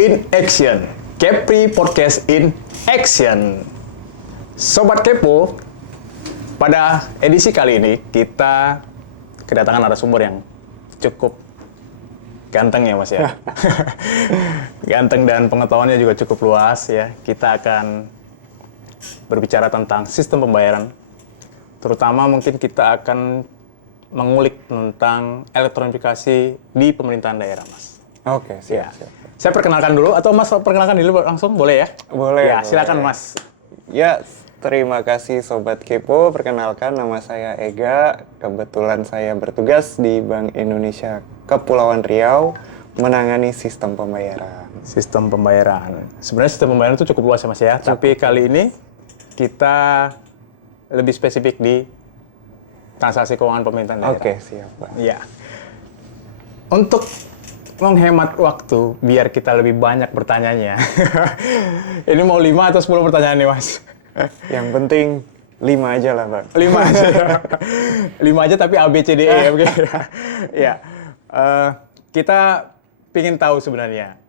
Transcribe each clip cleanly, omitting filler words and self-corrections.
in Action, Kepri Podcast in Action. Sobat Kepo, pada edisi kali ini kita kedatangan narasumber yang cukup ganteng ya Mas ya. Ganteng dan pengetahuannya juga cukup luas ya. Kita akan berbicara tentang sistem pembayaran. Terutama mungkin kita akan mengulik tentang elektronifikasi di pemerintahan daerah, Mas. Oke, siap. Saya perkenalkan dulu, atau Mas perkenalkan dulu langsung, boleh ya? Boleh. Ya, boleh. silakan Mas. Ya, terima kasih Sobat Kepo. Perkenalkan, nama saya Ega. Kebetulan saya bertugas di Bank Indonesia Kepulauan Riau, menangani sistem pembayaran. Sistem pembayaran. Sebenarnya sistem pembayaran itu cukup luas ya Mas ya, tapi kali ini kita lebih spesifik di transaksi keuangan pemerintahan daerah. Oke, siap Pak. Iya. Untuk menghemat waktu, biar kita lebih banyak bertanyanya. Ini mau 5 atau 10 pertanyaan nih, Mas? Yang penting 5 aja lah, Pak. 5 aja. 5 aja tapi A, B, C, D, E. Oke. Ya. Kita ingin tahu sebenarnya,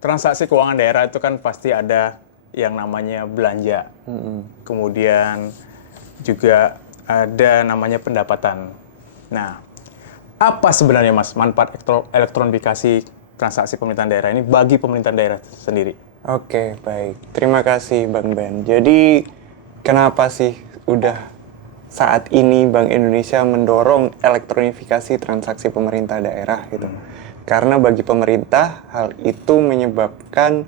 transaksi keuangan daerah itu kan pasti ada yang namanya belanja. Kemudian juga ada namanya pendapatan. Nah, apa sebenarnya Mas manfaat elektronifikasi transaksi pemerintahan daerah ini bagi pemerintahan daerah sendiri? Oke, baik. Terima kasih Bang Ben. Jadi, kenapa sih udah saat ini Bank Indonesia mendorong elektronifikasi transaksi pemerintah daerah gitu? Karena bagi pemerintah, hal itu menyebabkan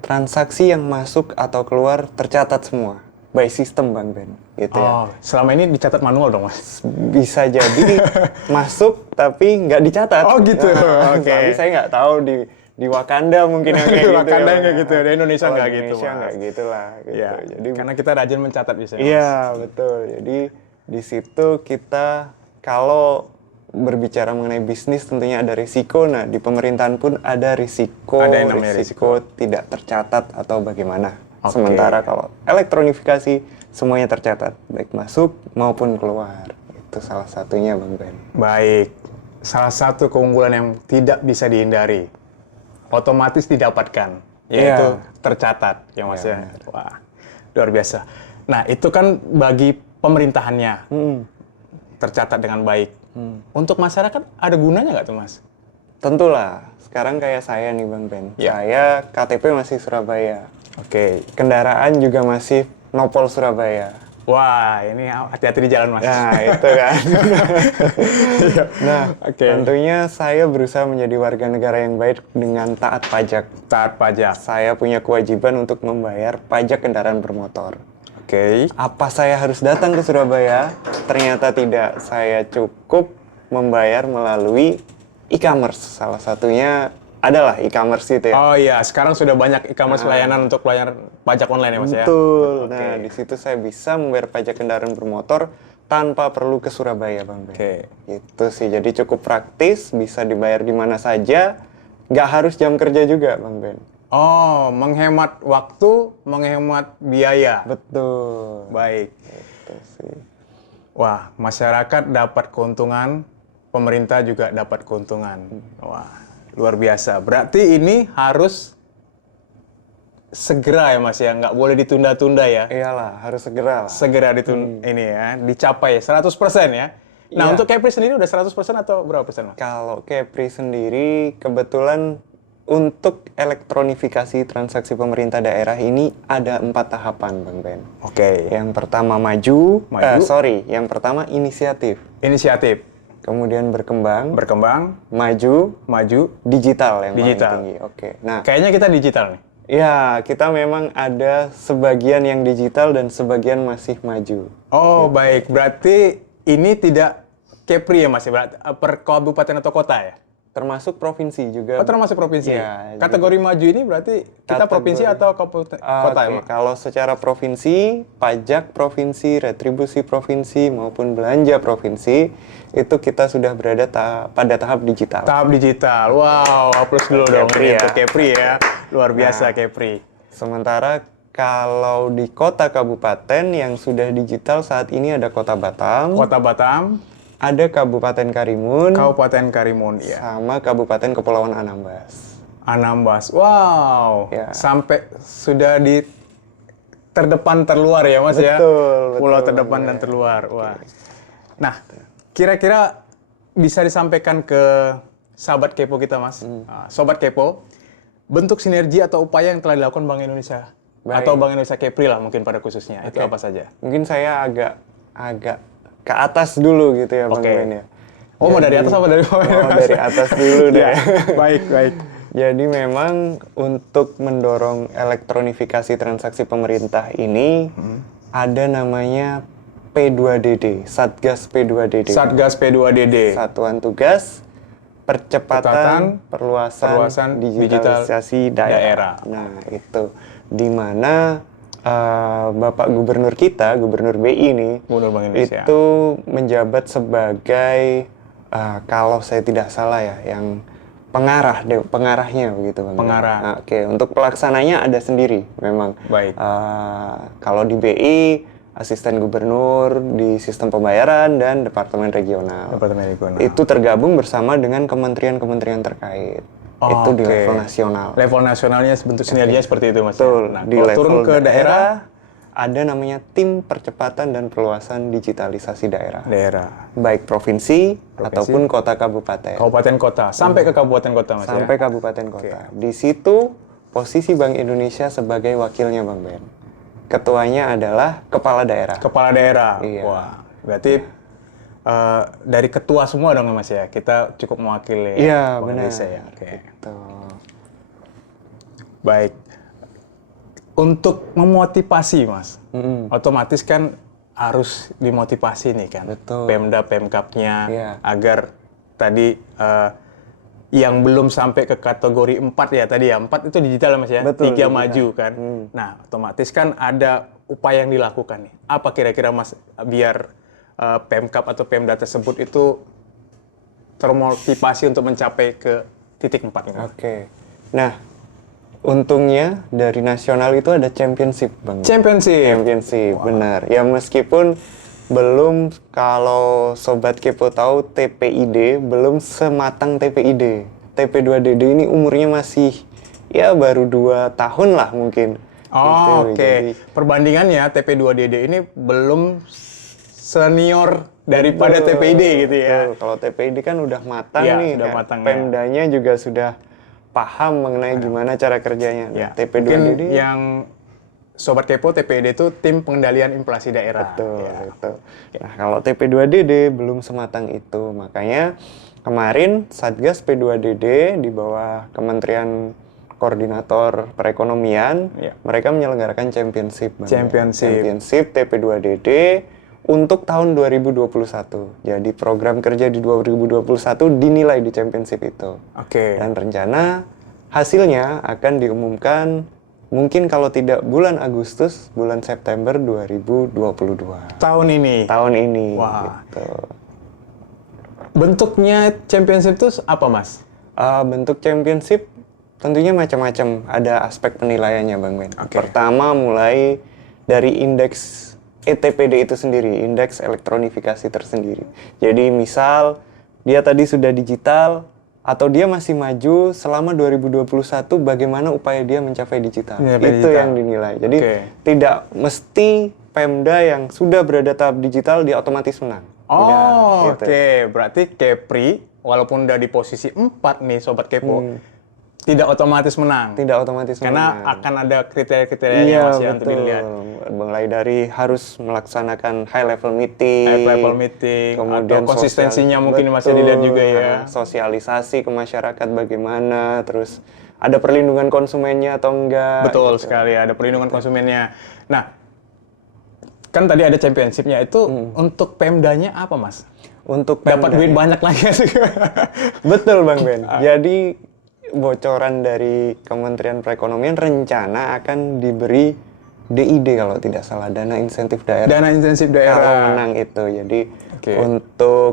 transaksi yang masuk atau keluar tercatat semua by sistem Bang Ben, gitu ya. Selama ini dicatat manual dong Mas? Bisa jadi masuk tapi nggak dicatat. Oh gitu. Oke. Tapi saya nggak tahu di Wakanda mungkin yang kayak gitu. Wakanda kayak gitu, di Indonesia nggak gitu. Indonesia nggak gitu lah. Gitu. Ya, Jadi karena kita rajin mencatat biasanya. iya betul. Jadi di situ kita kalau berbicara mengenai bisnis tentunya ada risiko. Nah di pemerintahan pun ada risiko. Ada yang namanya risiko tidak tercatat atau bagaimana. Sementara kalau elektronifikasi semuanya tercatat, baik masuk maupun keluar. Itu salah satunya Bang Ben. Baik, salah satu keunggulan yang tidak bisa dihindari, otomatis didapatkan, yaitu tercatat ya Mas ya. Wah, luar biasa. Nah itu kan bagi pemerintahannya tercatat dengan baik. Untuk masyarakat ada gunanya nggak tuh Mas? Tentulah, sekarang kayak saya nih Bang Ben. Ya. Saya KTP masih Surabaya. Oke. Kendaraan juga masih nopol Surabaya. Wah, ini hati-hati di jalan Mas. Nah, itu kan. Nah, tentunya saya berusaha menjadi warga negara yang baik dengan taat pajak. Taat pajak. Saya punya kewajiban untuk membayar pajak kendaraan bermotor. Oke. Apa saya harus datang ke Surabaya? Ternyata tidak. Saya cukup membayar melalui e-commerce. Salah satunya adalah e-commerce itu ya. Oh iya, sekarang sudah banyak e-commerce layanan untuk pelayanan pajak online ya Mas ya? Betul. Nah, di situ saya bisa membayar pajak kendaraan bermotor tanpa perlu ke Surabaya, Bang Ben. Oke. Itu sih, jadi cukup praktis, bisa dibayar di mana saja, nggak harus jam kerja juga, Bang Ben. Oh, menghemat waktu, menghemat biaya. Betul. Baik. Itu sih. Wah, masyarakat dapat keuntungan, pemerintah juga dapat keuntungan. Wah, luar biasa. Berarti ini harus segera ya Mas ya, nggak boleh ditunda-tunda ya. Iyalah, harus segera lah. Segera ini ya, dicapai 100% ya. Nah, Iya. untuk Kepri sendiri udah 100% atau berapa persen Mas? Kalau Kepri sendiri, kebetulan untuk elektronifikasi transaksi pemerintah daerah ini ada 4 tahapan, Bang Ben. Oke. Yang pertama maju. Yang pertama inisiatif. Inisiatif. Kemudian berkembang, Maju, digital yang Digital. paling tinggi. Oke. Nah, kayaknya kita digital nih. ya kita memang ada sebagian yang digital dan sebagian masih maju. Oh, baik. Berarti ini tidak Kepri ya Mas ya? Berarti per kabupaten atau kota ya? Termasuk provinsi juga. Oh, termasuk provinsi. Ya, kategori maju ini berarti kita provinsi atau kota ya, Oke, Mas? kalau secara provinsi, pajak provinsi, retribusi provinsi maupun belanja provinsi itu kita sudah berada pada tahap digital. Tahap digital. Wow, aplaus dulu dong Kepri ya. untuk Kepri ya. Luar biasa Kepri. Sementara kalau di kota kabupaten yang sudah digital saat ini ada Kota Batam, Kota Batam, ada Kabupaten Karimun, Kabupaten Karimun ya. sama Kabupaten Kepulauan Anambas. Anambas. Wow. Ya. Sampai sudah di terdepan terluar ya Mas ya. Betul, Pulau betul, terdepan Bang dan Ben. terluar. Wah. Nah, kira-kira bisa disampaikan ke sahabat kepo kita Mas. Sobat kepo, bentuk sinergi atau upaya yang telah dilakukan Bank Indonesia Baik. atau Bank Indonesia Kepri lah mungkin pada khususnya. Itu apa saja? Mungkin saya agak ke atas dulu gitu ya Bang Oke. Ben ya. Oh, mau dari atas apa dari bawah? Mau dari atas dulu deh. Ya, baik, baik. Jadi memang untuk mendorong elektronifikasi transaksi pemerintah ini ada namanya P2DD, Satgas P2DD. Satgas P2DD. Satuan Tugas Percepatan Perluasan Digitalisasi Daerah. Nah, itu di mana Bapak Gubernur kita, Gubernur BI nih, Gubernur Bank Indonesia. itu menjabat sebagai kalau saya tidak salah ya, yang pengarahnya begitu Bang. Pengarah. Nah, oke, untuk pelaksananya ada sendiri memang. Baik. Kalau di BI asisten gubernur di sistem pembayaran dan departemen regional. Departemen Regional. Itu tergabung bersama dengan kementerian-kementerian terkait. Itu di Oke. level nasional. Level nasionalnya bentuk sinerginya seperti itu Mas. ya? Betul. Nah, Di kalau level turun ke daerah, ada namanya tim percepatan dan perluasan digitalisasi daerah. daerah, Baik provinsi ataupun kota kabupaten. kabupaten kota, sampai ke kabupaten kota Mas Sampai ya. kabupaten kota. Di situ posisi Bank Indonesia sebagai wakilnya Bang Ben. Ketuanya adalah kepala daerah. Kepala daerah. Iya. Wah, berarti dari ketua semua dong Mas ya. Kita cukup mewakili Iya, Bank benar. Indonesia ya. Oke. Tuh. Baik. Untuk memotivasi Mas, otomatis kan harus dimotivasi nih kan. Betul. Pemda, Pemkapnya, Iya. agar tadi yang belum sampai ke kategori 4 ya tadi ya. 4 itu digital ya Mas ya. Betul, 3 digital. maju kan. Nah, otomatis kan ada upaya yang dilakukan nih. Apa kira-kira Mas biar Pemkap atau Pemda tersebut itu termotivasi untuk mencapai ke titik 4 ini? Oke. Nah, untungnya dari nasional itu ada championship Bang. Championship, benar. Ya meskipun belum, kalau Sobat Kepo tahu TPID, belum sematang TPID. TP2DD ini umurnya masih ya baru 2 tahun lah mungkin. Oh, Gitu. oke. Jadi, Perbandingannya TP2DD ini belum senior daripada betul, TPID gitu ya. betul. Kalau TPID kan udah matang Iya, nih. sudah kayak matang, ya. Pemdanya juga sudah paham mengenai gimana cara kerjanya. Ya, Nah, TP2DD mungkin yang Sobat Kepo, TPID itu tim pengendalian inflasi daerah. betul, Ya. betul. Nah, kalau TP2DD belum sematang itu. Makanya kemarin Satgas P2DD di bawah Kementerian Koordinator Perekonomian, Ya. mereka menyelenggarakan championship. Bang. Championship. TP2DD untuk tahun 2021. Jadi program kerja di 2021 dinilai di championship itu. Oke. Dan rencana hasilnya akan diumumkan mungkin kalau tidak bulan Agustus, bulan September 2022. Tahun ini. Tahun ini. Wah. Gitu. Bentuknya championship itu apa Mas? Bentuk championship tentunya macam-macam. Ada aspek penilaiannya Bang Ben. Oke. Pertama mulai dari indeks ETPD itu sendiri, indeks elektronifikasi tersendiri. Jadi misal dia tadi sudah digital atau dia masih maju selama 2021, bagaimana upaya dia mencapai digital. Mencapai Itu digital. yang dinilai. Jadi Oke. tidak mesti Pemda yang sudah berada tahap digital dia otomatis menang. Oh, Tidak, gitu. oke. Berarti Kepri, walaupun udah di posisi 4 nih Sobat Kepo, tidak otomatis menang. Tidak otomatis Karena menang. akan ada kriteria-kriterianya Iya, Mas ya untuk betul. dilihat. Mulai dari harus melaksanakan high level meeting, High level meeting, kemudian atau konsistensinya sosial- mungkin masih betul, dilihat juga ya. Sosialisasi ke masyarakat bagaimana, terus ada perlindungan konsumennya atau enggak. Betul gitu. sekali, ada perlindungan konsumennya. Nah, kan tadi ada championship-nya, itu untuk Pemdanya apa Mas? Untuk Dapat Pemda- duit banyak lagi sih. Betul Bang Ben. Jadi bocoran dari Kementerian Perekonomian rencana akan diberi DID kalau tidak salah, dana insentif daerah. Dana insentif Kalau daerah. menang itu. Jadi Oke. untuk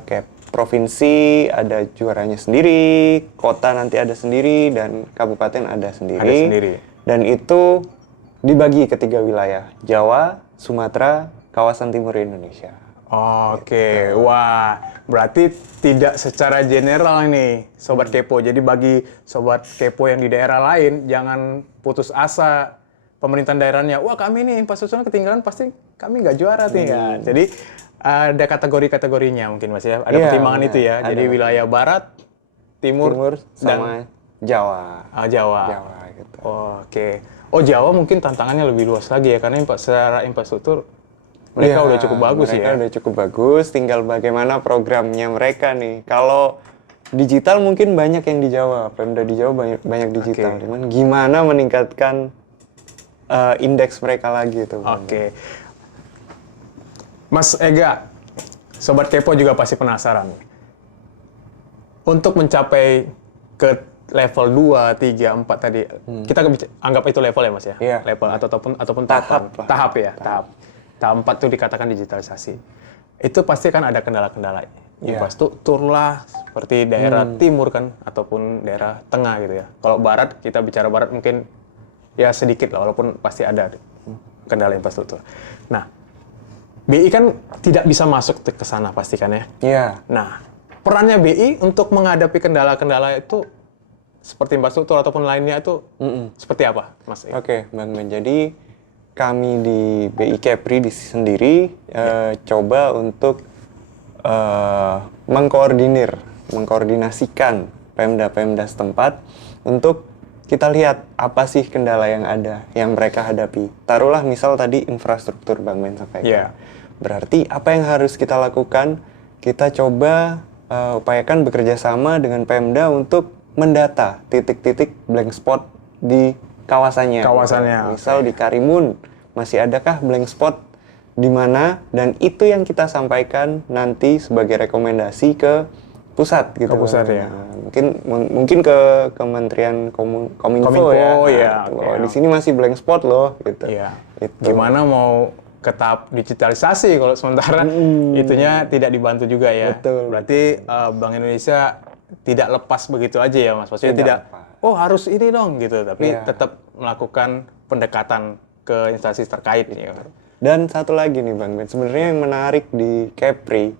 kayak provinsi ada juaranya sendiri, kota nanti ada sendiri, dan kabupaten ada sendiri. Ada sendiri. Dan itu dibagi ke 3 wilayah, Jawa, Sumatera, kawasan timur Indonesia. Oke, wah, berarti tidak secara general ini, Sobat Kepo. Jadi bagi Sobat Kepo yang di daerah lain, jangan putus asa pemerintahan daerahnya. Wah, kami nih infrastrukturnya ketinggalan, pasti kami nggak juara nih ya. Jadi ada kategori-kategorinya mungkin Mas ya, ada Iya, pertimbangan benar. itu ya. Ada. Jadi wilayah barat, timur, sama Jawa. Jawa. Jawa gitu. Oke. Oh, Jawa mungkin tantangannya lebih luas lagi ya, karena secara infrastruktur mereka Iya, udah cukup bagus mereka ya. udah cukup bagus, tinggal bagaimana programnya mereka nih. Kalau digital mungkin banyak yang di Jawa, Pemda di Jawa banyak digital. Oke. Cuman gimana meningkatkan indeks mereka lagi tuh. Oke. Mas Ega, Sobat Kepo juga pasti penasaran. Untuk mencapai ke level 2, 3, 4 tadi, kita anggap itu level ya Mas ya? Iya. Level ataupun Tahap lah. tahap ya, tahap. Tahap 4 itu dikatakan digitalisasi. Itu pasti kan ada kendala-kendala. Iya. Infrastruktur lah, seperti daerah timur kan, ataupun daerah tengah gitu ya. Kalau barat, kita bicara barat mungkin ya sedikit lah, walaupun pasti ada kendala infrastruktur. Nah, BI kan tidak bisa masuk ke sana pasti kan ya. Iya. Nah, perannya BI untuk menghadapi kendala-kendala itu seperti infrastruktur ataupun lainnya itu seperti apa, Mas? Oke, Bang Ben. Jadi kami di BI Kepri sendiri coba untuk mengkoordinasikan Pemda-Pemda setempat untuk kita lihat apa sih kendala yang ada, yang mereka hadapi. Taruhlah misal tadi infrastruktur Bang Ben sampaikan. Iya. Berarti apa yang harus kita lakukan? Kita coba upayakan bekerja sama dengan Pemda untuk mendata titik-titik blank spot di kawasannya. Kawasannya, Misal di Karimun, masih adakah blank spot di mana? Dan itu yang kita sampaikan nanti sebagai rekomendasi ke pusat gitu. Ke pusat, ya. Nah, mungkin ke Kementerian Kominfo ya. ya, Nah, oke. loh, di sini masih blank spot loh gitu. Iya. Itu. Gimana mau ke tahap digitalisasi kalau sementara itunya tidak dibantu juga ya. Betul. Berarti Bank Indonesia tidak lepas begitu aja ya Mas. Maksudnya Tidak tidak, lepas. oh harus ini dong gitu. Tapi Iya. tetap melakukan pendekatan ke instansi terkait ya. Dan satu lagi nih Bang Ben, sebenarnya yang menarik di Kepri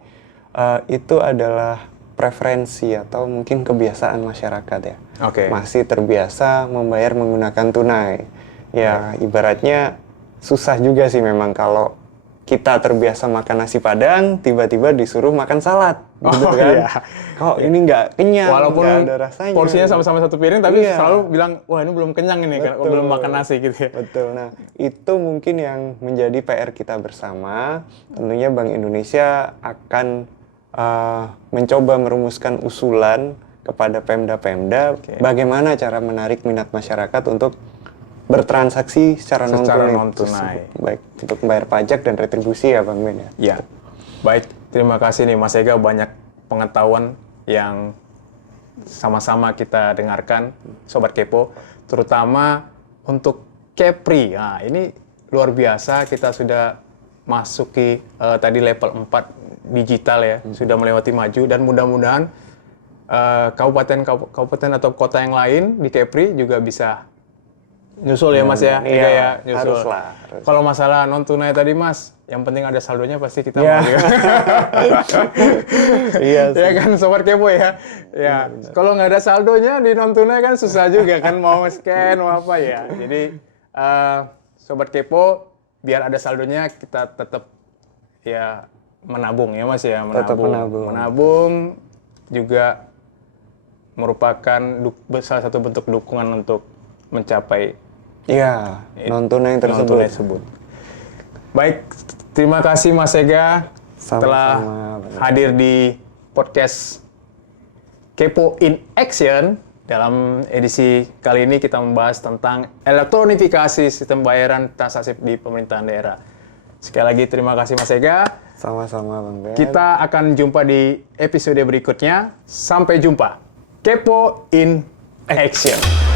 itu adalah preferensi atau mungkin kebiasaan masyarakat ya. Oke. Masih terbiasa membayar menggunakan tunai. Ya, ibaratnya susah juga sih memang kalau kita terbiasa makan nasi Padang, tiba-tiba disuruh makan salad. Gitu Oh, kan? iya. Kok ini nggak kenyang, Walaupun nggak ada rasanya. porsinya sama-sama satu piring, tapi Iya. selalu bilang, wah ini belum kenyang ini, kan Betul. belum makan nasi gitu ya. Betul. Nah, itu mungkin yang menjadi PR kita bersama. Tentunya Bank Indonesia akan mencoba merumuskan usulan kepada Pemda-Pemda bagaimana cara menarik minat masyarakat untuk bertransaksi secara Secara non-tunai. non-tunai. Baik untuk membayar pajak dan retribusi ya Bang Ben ya. Ya, baik. Terima kasih nih Mas Ega, banyak pengetahuan yang sama-sama kita dengarkan, Sobat Kepo. Terutama untuk Kepri. Nah, ini luar biasa, kita sudah masuki tadi level 4 digital ya, sudah melewati maju. Dan mudah-mudahan kabupaten atau kota yang lain di Kepri juga bisa nyusul ya Mas ya, Iya, Ega ya, nyusul. haruslah. Kalau masalah non tunai tadi Mas, yang penting ada saldonya pasti kita Iya. mau. Ya. Iya sih. Ya kan Sobat Kepo ya. Ya, kalau nggak ada saldonya di non tunai kan susah juga kan mau scan mau apa ya. Jadi Sobat Kepo biar ada saldonya kita tetap ya menabung ya Mas ya, Tetap menabung. Menabung juga merupakan salah satu bentuk dukungan untuk mencapai Iya, non-tunai tersebut. non-tunai tersebut. Baik, terima kasih Mas Ega telah Sama-sama. hadir di podcast Kepo in Action. Dalam edisi kali ini kita membahas tentang elektronifikasi sistem bayaran transaksi di pemerintahan daerah. Sekali lagi terima kasih Mas Ega. Sama-sama Bang Ben. Kita akan jumpa di episode berikutnya. Sampai jumpa. Kepo in Action.